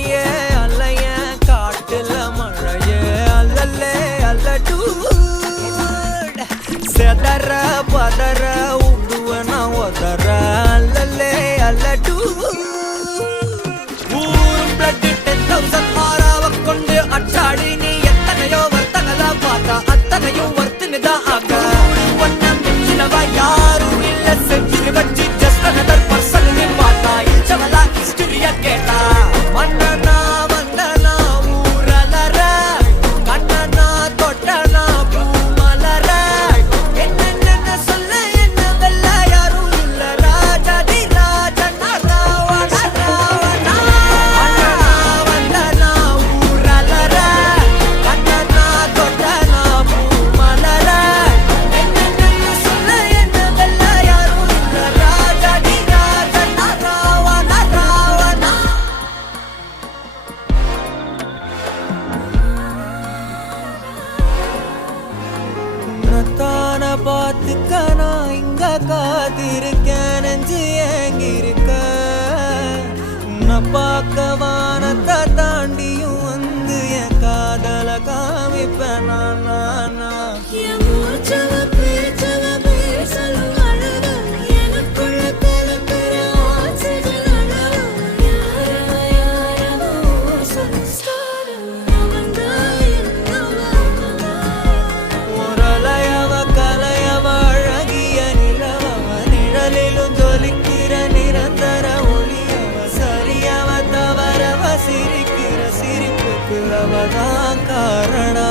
அலையே அலைய காட்டுல மழையே அல்லல்லே அல்ல செதற பதற உடுவன ஒதற அல்லல்லே அல்ல ஊரும் பிளட் 10,000 ஆறாவ கொண்டு அச்சாடி நீ எத்தனையோ வர்த்தகதா பார்த்தா அத்தனையும் வர்த்தினுதான் ஆக ஒன்னம் மிஞ்சினவ யாரும் இல்ல செஞ்சு வச்சு ஜஸ்ட் another person நீ பார்த்தா இச்சவலா ஹிஸ்டரியா கேட்டா மன்னனா வந்தனா ஊரலற கண்ணனா தொட்டனா பூமலற என்ன சொல்ல என்ன வெல்ல யாரும் இல்ல ராஜாதி ராஜனா ராவண ராவணா மன்னனா வந்தனா ஊரலற கண்ணனா தொட்டனா பூமலற என்ன சொல்ல என்ன வெல்ல யாரும் இல்ல ராஜாதி ராஜனா ராவண ராவணா உன்னத்தான பார்த்துக்க நான் இங்க காத்திருக்கேன் நெஞ்சு ஏங்கிருக்க உன்னை பார்க்க வானத்தை தாண்டியும் வந்து என் காதல காமிப்பேன் நான் என் மூச்சவ பேச்சவ பேசலும் அழகு எனக்குள்ள கலக்கிற ஆக்சிஜன் அளவு யாரவோ சன்ஸ்டார் அவன்தான் என்னவா முரளையவ கலையவ அழகிய நிலவவ நிழலிலும் ஜொலிக்கிற நிரந்தர ஒளியவ சரியவ தவறவ சிரிக்கிற சிரிப்புக்கு அவதான் காரணம்